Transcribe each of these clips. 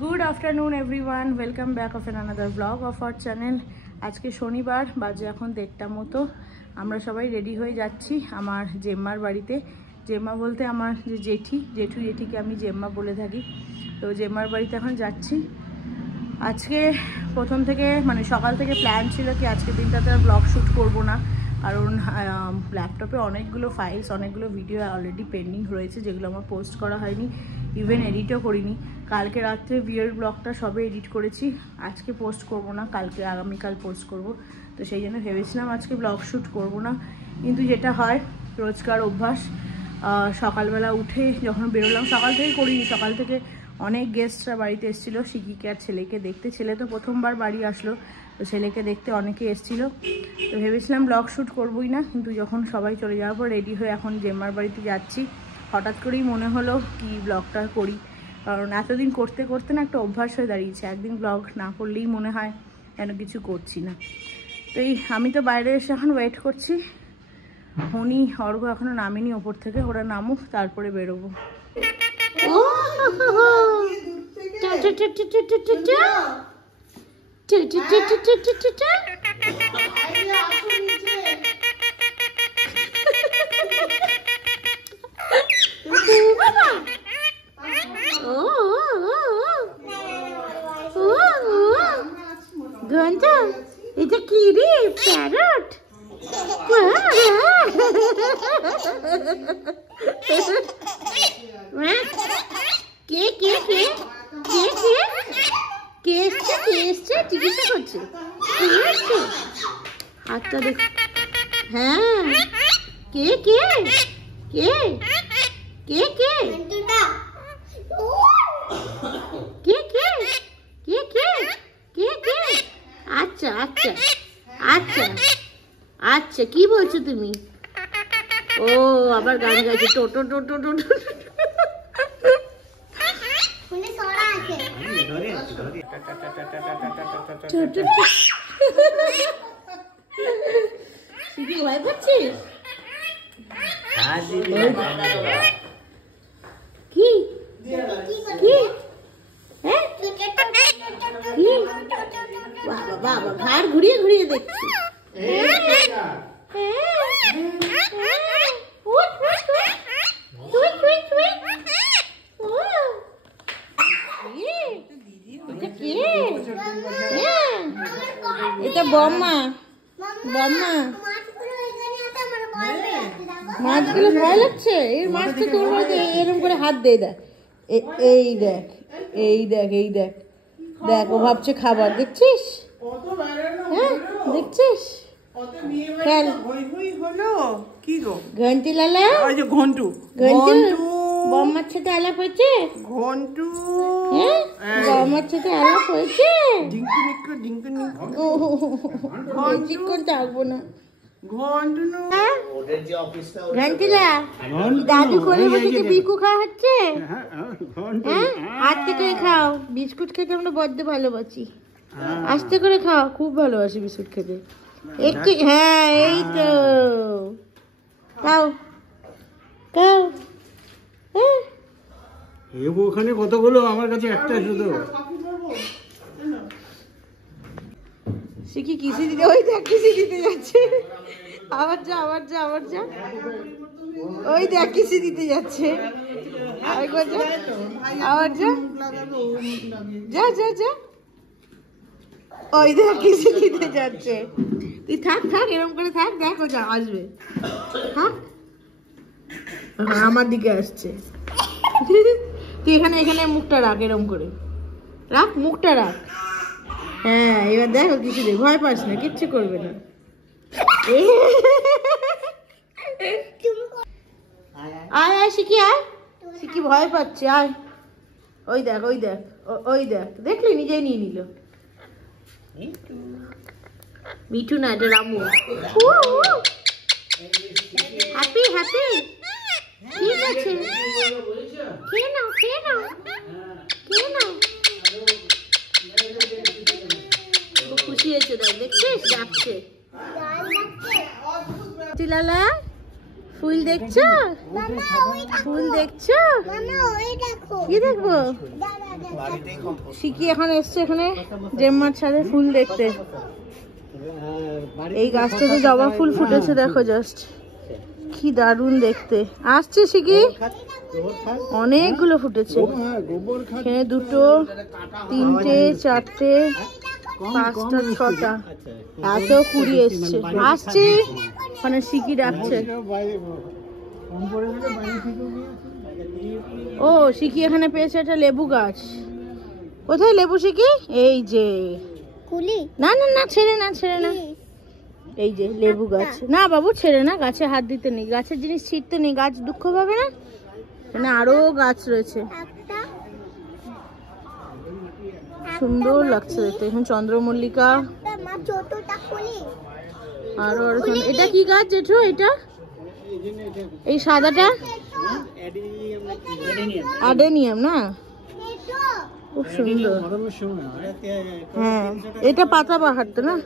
Good afternoon everyone welcome back of an another blog of our channel. आज के शनिवार बाजे এখন 1:30টার মতো আমরা সবাই রেডি হয়ে যাচ্ছি আমার জেম্মার বাড়িতে। জেম্মা বলতে আমার যে জেঠিকে আমি জেম্মা বলে থাকি। তো জেম্মার বাড়িতে এখন যাচ্ছি। আজকে প্রথম থেকে মানে সকাল থেকে প্ল্যান ছিল কি আজকে দিনটাতে ব্লগ শ্যুট করব না, কারণ ল্যাপটপে অনেকগুলো ফাইলস অনেকগুলো ভিডিও অলরেডি পেন্ডিং রয়েছে যেগুলো আমার পোস্ট করা হয়নি, ইভেন এডিটও করিনি। কালকে রাত্রে বিয়ের ব্লগটা সবে এডিট করেছি, আজকে পোস্ট করব না, কালকে আগামীকাল পোস্ট করব। তো সেই জন্য ভেবেছিলাম আজকে ব্লগ শ্যুট করব না, কিন্তু যেটা হয় রোজকার অভ্যাস সকালবেলা উঠে যখন বেরোলাম, সকাল থেকে করিনি, সকাল থেকে অনেক গেস্টরা বাড়িতে এসেছিলো শিকিকে আর ছেলেকে দেখতে। ছেলে তো প্রথমবার বাড়ি আসলো, তো ছেলেকে দেখতে অনেকে এসেছিলো। তো ভেবেছিলাম ব্লগ শ্যুট করবই না, কিন্তু যখন সবাই চলে যাওয়ার পর রেডি হয়ে এখন জেম্মার বাড়িতে যাচ্ছি, হঠাৎ করেই মনে হলো কি ব্লগটা করি, কারণ এতদিন করতে করতে না একটা অভ্যাস হয়ে দাঁড়িয়েছে। একদিন ব্লগ না করলেই মনে হয় যেন কিছু করছি না। তো আমি তো বাইরে এসে এখন ওয়েট করছি, হনি অর্ঘ এখনও নামেনি ওপর থেকে, ওরা নামুক তারপরে বেরোবো। এটা কি রে প্যারট? কে কে কে কে কে কে এসছে কে এসছে জিজ্ঞাসা করছে কে এসছে? হাতটা দেখ। হ্যাঁ কে কে কে কে কে কে কে কে কে কে কে? আচ্ছা আচ্ছা আচ্ছা আচ্ছা, কি বলছো তুমি? ও আবার গান গাইছে, টোটো টোটো টোটো। ভয় পাচ্ছিস? কি কি বাবা ঘাড় ঘুরিয়ে ঘুরিয়ে দেখছি। এটা বম্মা বম্মা, মাছগুলো ভয় লাগছে। এই মাছটা তোর মধ্যে এরকম করে হাত দিয়ে দেখ, এই দেখ এই দেখ এই দেখ দেখ, ও ভাবছে খাবার, দেখছিস? হ্যাঁ দেখছিস? খেল ঘন্টি লালা, ঘন্টু ঘন্টু বম্মার সাথে আলাপ হয়েছে, ঘন্টু হ্যাঁ বম্মার সাথে আলাপ হয়েছে। থাকবো না ঘন্টিলা, দাদু করে বসেছে বিকু খাওয়া হচ্ছে। হ্যাঁ আস্তে করে খাও, বিস্কুট খেতে আমরা বড্ড ভালোবাসি। আস্তে করে খাও, খুব ভালোবাসি বিস্কুট খেতে একটু। হ্যাঁ এই তো খাও খাও। ওখানে কতগুলো, আমার কাছে একটা শুধু। সে কি কিসি দিতে, ওই দেখ কিসি দিতে যাচ্ছে। আবার যা আবার যা আবার যা, ওই দেখ কিসি দিতে যাচ্ছে। আবার যা আবার যা যা যা যা, ওই দেখ কিসি দিতে যাচ্ছে। তুই থাক থাক এরকম করে থাক, দেখো যা আসবে। থাক, আমার দিকে আসছে। তুই এখানে এখানে মুখটা রাখ, এরকম করে রাখ, মুখটা রাখ। হ্যাঁ এবার দেখো কিছু দেখ, ভয় পাস না, কিচ্ছু করবে না। আয় আয় শিখি, আয় শিখি, ভয় পাচ্ছে, আয়। ওই দেখ ওই দেখ ওই দেখ, দেখলি নিজেই নিয়ে নিল। মিঠু না, এটা রামু। হ্যাপি হ্যাপি, ঠিক আছে, খেয়ে নাও খেয়ে নাও খেয়ে নাও। খুশি হয়েছে দেখ, দেখছিস যাচ্ছে। লালা ফুল দেখছো, ফুল দেখছো, কি দেখবো? শিকি এখন এসছে এখানে জেম্মার ছাদে ফুল দেখতে। এই গাছটাতে জবা ফুল ফুটেছে দেখো, জাস্ট কি দারুণ দেখতে। আসছে শিকি, অনেকগুলো ফুটেছে এখানে, 2, 3, 4, 5, 6টা, এত কুড়ি এসছে। আসছে ওখানে শিকি ডাকছে। ও শিকি এখানে পেয়েছে একটা লেবু গাছ। কোথায় লেবু শিকি? এই যে না না না, ছেড়ে না ছেড়ে না, এই যে লেবু গাছ। না বাবু ছেড়ে না, গাছে হাত দিতে নেই, গাছের জিনিস ছিঁড়তে নেই, গাছ দুঃখ পাবে না। এখানে আরো গাছ রয়েছে, সুন্দর লাগছে দেখতে। এখন চন্দ্রমল্লিকা আরো আরো। এটা কি গাছ জেঠু? এটা এই সাদাটা অ্যাডেনিয়াম না, খুব সুন্দর। হ্যাঁ এটা পাতাবাহার তো না,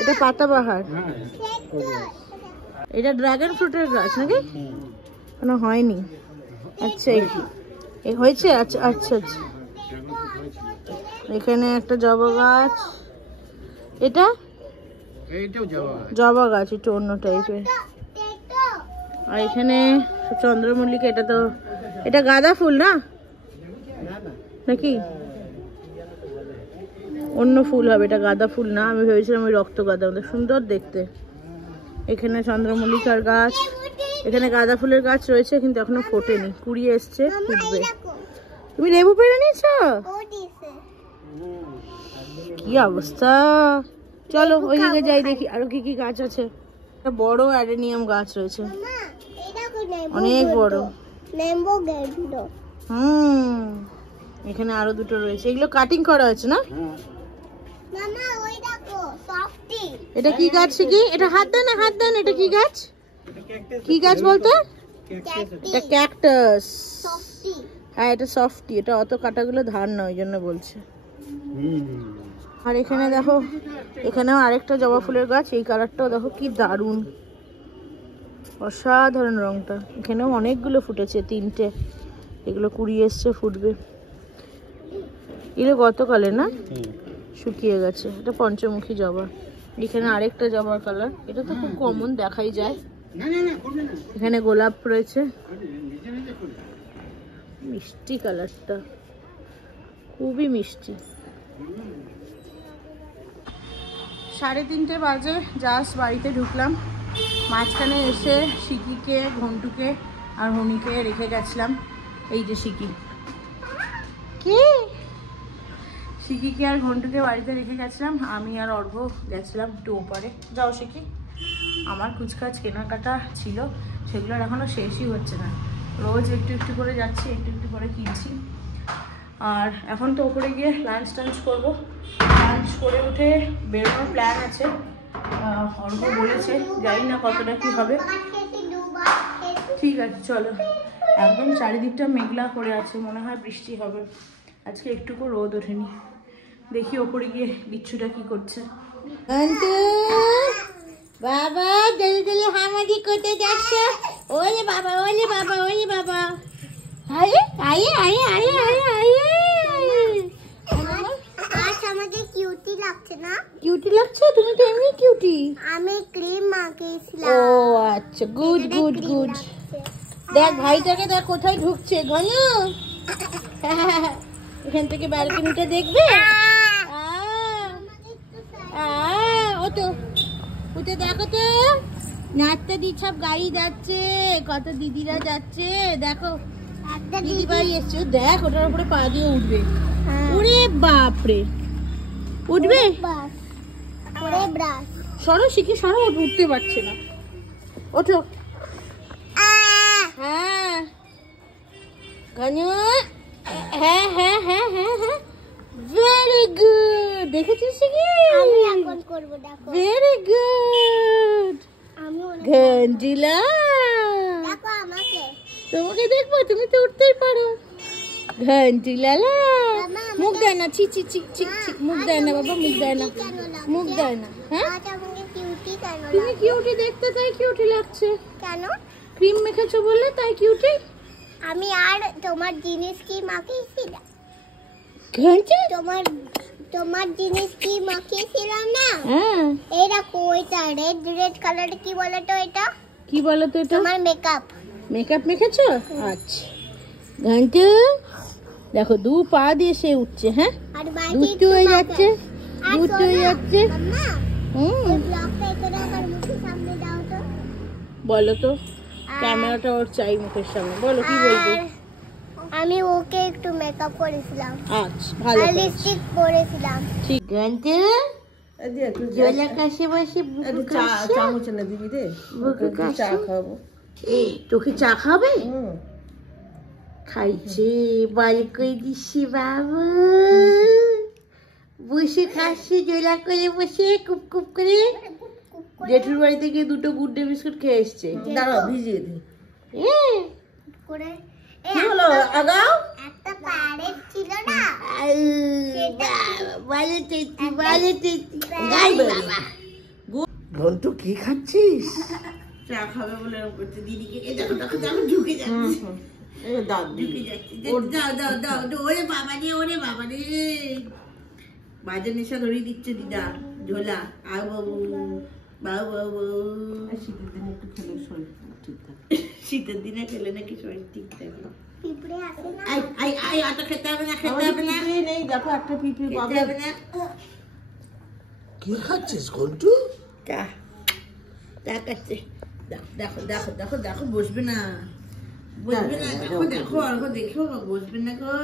এটা পাতাবাহার। এটা ড্রাগন ফ্রুটের গাছ নাকি? কোনো হয়নি। আচ্ছা এই হয়েছে। আচ্ছা আচ্ছা আচ্ছা, এখানে একটা জবা গাছ। এটা জবা গাছ, একটু অন্য টাইপের। আর এখানে চন্দ্রমল্লিকা। এটা তো, এটা গাঁদা ফুল না নাকি অন্য ফুল হবে? এটা গাঁদা ফুল না, আমি ভেবেছিলাম ওই রক্ত গাঁদা, সুন্দর দেখতে। এখানে চন্দ্রমল্লিকার গাছ, এখানে গাঁদা ফুলের গাছ রয়েছে কিন্তু এখনো ফোটেনি, কুড়ি এসছে, ফুটবে। তুমি লেবু পেড়ে নিয়েছো? কি অবস্থা! চলো ওইদিকে যাই, দেখি আরো কি কি গাছ আছে। একটা বড় অ্যাডেনিয়াম গাছ রয়েছে, অনেক বড়। এখানে আরো 2টো রয়েছে, এগুলো কাটিং করা হয়েছে না? এটা কি গাছ শিখি? এটা হাত দেন, হাত দেন। এটা কি গাছ? কি গাছ বলতো? এটা ক্যাকটাস। হ্যাঁ এটা সফটি, এটা অত কাটাগুলো ধার না, ওই জন্য বলছে। আর এখানে দেখো, এখানেও আরেকটা জবা ফুলের গাছ। এই কালারটাও দেখো কি দারুণ, অসাধারণ রংটা। এখানেও অনেকগুলো ফুটেছে, 3টে। এগুলো কুড়ি এসছে, ফুটবে। এগুলো গতকালে না, শুকিয়ে গেছে। এটা পঞ্চমুখী জবা। এখানে আরেকটা জবার কালার, এটা তো খুব কমন, দেখাই যায়। এখানে গোলাপ রয়েছে, মিষ্টি কালারটা, খুবই মিষ্টি। 3:30 বাজে, জাস্ট বাড়িতে ঢুকলাম। মাঝখানে এসে শিকিকে, ঘন্টুকে আর হনিকে রেখে গেছিলাম। এই যে শিকি, কি শিকিকে আর ঘন্টুকে বাড়িতে রেখে গেছিলাম। আমি আর অর্ঘ গেছিলাম একটু ওপারে। যাও শিকি, আমার কুচকাচ কেনাকাটা ছিল, সেগুলোর এখনও শেষই হচ্ছে না। রোজ একটু একটু করে যাচ্ছি, একটু একটু করে কিনছি। আর এখন তো ওপরে গিয়ে লাঞ্চ টাঞ্চ করবো। লাঞ্চ করে উঠে বেরোনোর প্ল্যান আছে। অর্ঘ বলেছে, জানি না কতটা কি হবে। ঠিক আছে চলো। একদম চারিদিকটা মেঘলা করে আছে, মনে হয় বৃষ্টি হবে। আজকে একটুকু রোদ ওঠেনি। দেখি ওপরে গিয়ে বিচ্ছুটা কি করছে। বাবা জলদি জলদি হামাদি করতে যাচ্ছ? ওরে বাবা, ওরে বাবা, ওরে বাবা। আরে আরে আরে আরে আরে আরে, আজ আমাকে কিউটি লাগছে না? কিউটি লাগছে? তুমি তো এমনি কিউটি। আমি ক্রিম মাখিয়েছিলাম। ও আচ্ছা, গুড গুড গুড। দেখ ভাইটাকে, দেখ কোথায় ঢুকছে। ঘন এখান থেকে ব্যালকনিটা দেখবে। ও তো উঠে দেখো তো, নাচতে দি, সব গাড়ি যাচ্ছে, কত দিদিরা যাচ্ছে। দেখো দিদি ভাই এসছে, দেখ ওটার উপরে পা দিয়ে উঠবে। ওরে বাপরে, উঠবে। সরো শিখি, সরো, উঠতে পারছে না। ওঠো। হ্যাঁ ঘনু, হ্যাঁ হ্যাঁ হ্যাঁ হ্যাঁ হ্যাঁ, ভেরি গুড। দেখেছিস শিখি? আমি এখন করব, দেখো। Very good. আমি ঘন্টিলা, দেখো আমাকে। তোমাকে দেখবো, তুমি তো উঠতেই পারো। ঘন্টিলালা, মুখ দেয় না, ছি ছি ছি ছি ছি, মুখ দেয় না বাবা, মুখ দেয় না, মুখ দেয় না। হ্যাঁ আজ আমাকে কিউটি কেন তুমি লাগছে? কিউটি দেখতে, তাই কিউটি লাগছে। কেন? ক্রিম মেখেছো বললে তাই কিউটি। আমি আর তোমার জিনিস কি মাখিয়েছিলাম? তোমার তোমার জিনিস কি মাখিয়েছিলাম না, হ্যাঁ এই দেখো ওইটা রেড রেড কালার, কি বলে তো এটা? কি বলো তো এটা? তোমার মেকআপ। মেকআপ মেখেছো? আচ্ছা ঘন্টু দেখো দু পা দিয়ে সে উঠছে। হ্যাঁ আর বাকি দুধ হয়ে যাচ্ছে, দুধ হয়ে যাচ্ছে। মাম্মা হুম এই ব্লগটা এখানে আমার মুখের সামনে দাও তো। বলো তো, ক্যামেরাটা ওর চাই মুখের সামনে, বলো কি বলবে। আর আমি ওকে একটু মেকআপ করেছিলাম, আচ্ছা ভালো আর করেছো। লিপস্টিক পরেছিলাম। ঠিক ঘন্টু জলা কাশে বসে বুকু কাশে, চামচ এনে দিবি রে, বুকু চা কাশে। খাবো। এই তোকে চা খাবে? খাইছে বাড়ি করে দিচ্ছি বাবু, বসে খাচ্ছে জোলা করে বসে কুপ কুপ করে। জেঠুর বাড়ি থেকে দুটো গুড ডে বিস্কুট খেয়ে এসছে। দাঁড়াও ভিজিয়ে দিই। করে কি হলো আগাও? একটা প্যারেট ছিল না, ভালো চেতি ভালো চেতি গাই বাবা। ঘন্টু কি খাচ্ছিস? চা খাবে বলে এরকম করছে দিদিকে। এই দেখো দেখো দেখো ঝুঁকে যাচ্ছে, এই দাঁত ঝুঁকে যাচ্ছে। দাও দাও দাও দাও। ওরে বাবা রে, ওরে বাবা রে, বাজে নেশা ধরিয়ে দিচ্ছে দিদা। ঝোলা আ বাবু বাবু বাবু। শীতের দিনে একটু খেলে শরীর ঠিক থাকে। শীতের দিনে খেলে নাকি শরীর ঠিক থাকে। পিঁপড়ে আছে না, আই আই আই আটা খেতে হবে না, খেতে আমাদের হবে না, পিঁপড়ে নেই, দেখো একটা পিঁপড়ে খেতে পাবে। হবে না। কি খাচ্ছিস ঘন্টু? চা চা খাচ্ছে। দেখো দেখো দেখো দেখো, বসবে না বসবে না, দেখো দেখো আর দেখো বসবে না গো।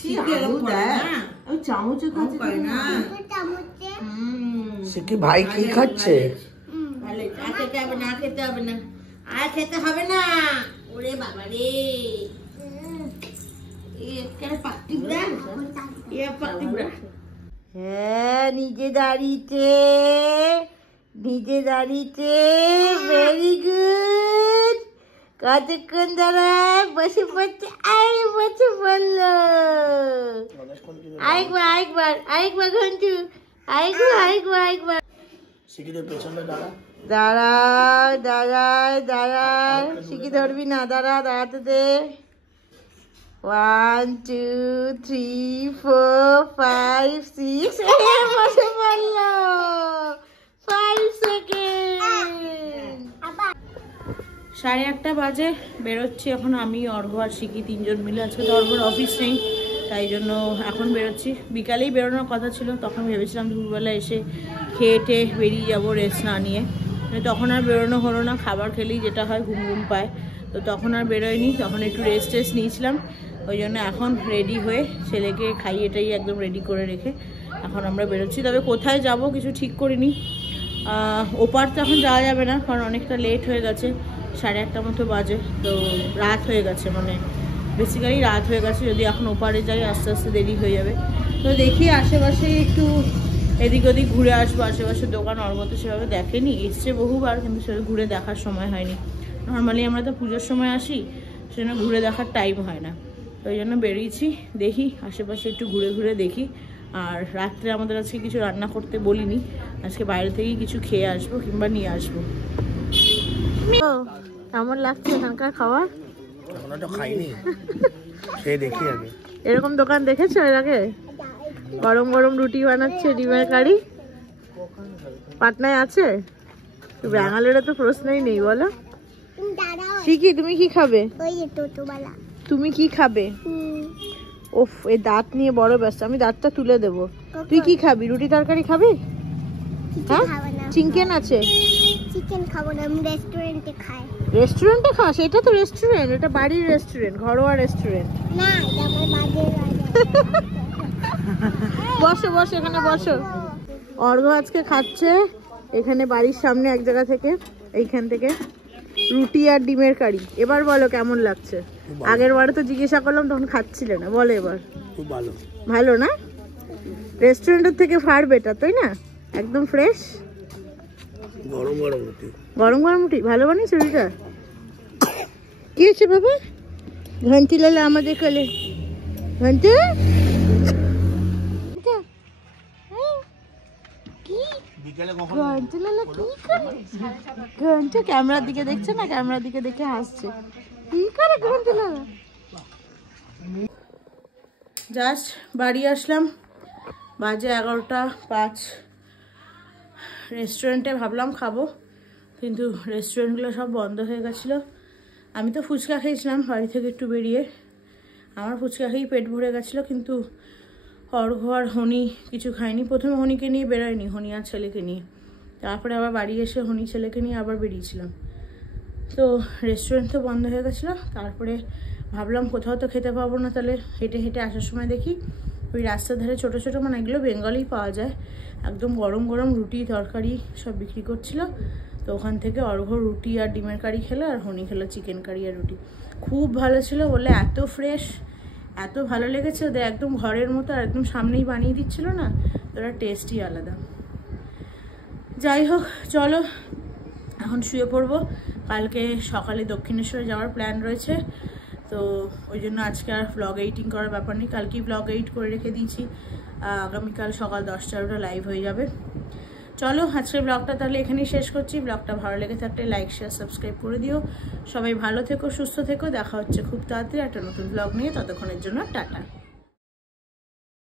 ঠিক এরকম করে না, ওই চামচের কাছে করে না। চামচে সে কি ভাই কি খাচ্ছে? ভালো, আর খেতে হবে না, আর খেতে হবে না, আর খেতে হবে না। ওরে বাবা রে, হ্যাঁ নিজে দাঁড়িয়েছে, নিজে দাঁড়িয়েছে। Very good. কতক্ষণ দাঁড়ায় বসে পড়ছে, আই বসে পড়লো। আরেকবার আরেকবার আরেকবার ঘন্টু, আরেকবার আরেকবার আরেকবার। শিখিদের পেছনে দাঁড়া। দাঁড়ায় দাঁড়ায় দাঁড়ায়, শিখি ধরবি না, দাঁড়া, দাঁড়াতে দে। 1 2 3 4 5 6 বসে পড়লো। 5 সেকেন্ড। 8:30 বাজে, বেরোচ্ছি এখন আমি, অর্ঘ আর শিখি তিনজন মিলে। আজকে তো অর্ঘর অফিস নেই, তাই জন্য এখন বেরোচ্ছি। বিকালেই বেরোনোর কথা ছিল, তখন ভেবেছিলাম দুপুরবেলা এসে খেয়ে টেয়ে বেরিয়ে যাবো রেস্ট না নিয়ে। তখন আর বেরোনো হলো না, খাবার খেলেই যেটা হয় ঘুম ঘুম পায়, তো তখন আর বেরোয়নি। তখন একটু রেস্ট নিয়েছিলাম, ওই জন্য এখন রেডি হয়ে ছেলেকে খাইয়ে টাইয়ে একদম রেডি করে রেখে এখন আমরা বেরোচ্ছি। তবে কোথায় যাব কিছু ঠিক করিনি। ওপার তো এখন যাওয়া যাবে না, কারণ অনেকটা লেট হয়ে গেছে, 8:30 মতো বাজে, তো রাত হয়ে গেছে, মানে বেসিক্যালি রাত হয়ে গেছে। যদি এখন ওপারে যাই আস্তে আস্তে দেরি হয়ে যাবে। তো দেখি আশেপাশে একটু এদিক ওদিক ঘুরে আসবো। আশেপাশে দোকান অর্গত সেভাবে দেখেনি, এসছে বহুবার, কিন্তু সেভাবে ঘুরে দেখার সময় হয়নি। নর্মালি আমরা তো পুজোর সময় আসি, সেজন্য ঘুরে দেখার টাইম হয় না, তো ওই জন্য বেরিয়েছি। দেখি আশেপাশে একটু ঘুরে ঘুরে দেখি। আর রাত্রে আমাদের আজকে কিছু রান্না করতে বলিনি, আজকে বাইরে থেকেই কিছু খেয়ে আসবো কিংবা নিয়ে আসবো। কেমন লাগছে এখানকার খাবার? এখনো তো খাইনি, খেয়ে দেখি আগে। এরকম দোকান দেখেছো এর আগে? গরম গরম রুটি বানাচ্ছে, ডিমের কারি। পাটনায় আছে? ব্যাঙ্গালোরে তো প্রশ্নই নেই, বলো। শিখি তুমি কি খাবে? ওই যে টোটোওয়ালা। তুমি কি খাবে? ওফ, এই দাঁত নিয়ে বড় ব্যস্ত, আমি দাঁতটা তুলে দেবো। তুই কি খাবি? রুটি তরকারি খাবি? হ্যাঁ, চিকেন আছে। চিকেন খাবো না, আমি রেস্টুরেন্টে খাই। রেস্টুরেন্টে খাস? এটা তো রেস্টুরেন্ট, এটা বাড়ির রেস্টুরেন্ট, ঘরোয়া রেস্টুরেন্ট। না, এটা আমার বাজে লাগে। বসো বসো, এখানে বসো। অর্ঘ আজকে খাচ্ছে এখানে বাড়ির সামনে এক জায়গা থেকে, এইখান থেকে রুটি আর ডিমের কারি। এবার বলো কেমন লাগছে? আগের বারে তো জিজ্ঞাসা করলাম তখন খাচ্ছিলে না, বলো এবার। খুব ভালো। ভালো না? রেস্টুরেন্টের থেকে ফার বেটার, তাই না? একদম ফ্রেশ, গরম গরম রুটি। গরম গরম রুটি ভালো বানিয়েছে রুটিটা। কি হয়েছে বাবা? ঘন্টি লালা আমাদের কোলে। ঘন্টু ঘন্টু লালা কি করে? ঘন্টু ক্যামেরার দিকে দেখছে না, ক্যামেরার দিকে দেখে হাসছে। কি করে ঘন্টু লালা? জাস্ট বাড়ি আসলাম, বাজে 11:05। রেস্টুরেন্টে ভাবলাম খাবো, কিন্তু রেস্টুরেন্টগুলো সব বন্ধ হয়ে গেছিলো। আমি তো ফুচকা খেয়েছিলাম বাড়ি থেকে একটু বেরিয়ে, আমার ফুচকা খেয়েই পেট ভরে গেছিলো, কিন্তু অর্ঘ আর হনি কিছু খায়নি। প্রথমে হনিকে নিয়ে বেরোয়নি, হনি আর ছেলেকে নিয়ে, তারপরে আবার বাড়ি এসে হনি ছেলেকে নিয়ে আবার বেরিয়েছিলাম। তো রেস্টুরেন্ট তো বন্ধ হয়ে গেছিলো। তারপরে ভাবলাম কোথাও তো খেতে পাবো না, তাহলে হেঁটে হেঁটে আসার সময় দেখি ওই রাস্তার ধারে ছোটো ছোটো, মানে এগুলো বেঙ্গলেই পাওয়া যায়, একদম গরম গরম রুটি তরকারি সব বিক্রি করছিল। তো ওখান থেকে অর্ঘ রুটি আর ডিমের কারি খেলো, আর হনি খেলো চিকেন কারি আর রুটি। খুব ভালো ছিল, বলে এত ফ্রেশ, এত ভালো লেগেছে ওদের, একদম ঘরের মতো, আর একদম সামনেই বানিয়ে দিচ্ছিল না, ওরা টেস্টই আলাদা। যাই হোক, চলো এখন শুয়ে পড়বো। কালকে সকালে দক্ষিণেশ্বরে যাওয়ার প্ল্যান রয়েছে, তো ওই জন্য আজকে আর ভ্লগ এডিটিং করার ব্যাপার নেই, কালকেই ভ্লগ এডিট করে রেখে দিয়েছি। আগামীকাল সকাল 10টায় ওটা লাইভ হয়ে যাবে। চলো আজকের ব্লগটা তাহলে এখানেই শেষ করছি। ব্লগটা ভালো লেগে থাকলে লাইক শেয়ার সাবস্ক্রাইব করে দিও। সবাই ভালো থেকো, সুস্থ থেকো, দেখা হচ্ছে খুব তাড়াতাড়ি একটা নতুন ব্লগ নিয়ে। ততক্ষণের জন্য টাটা।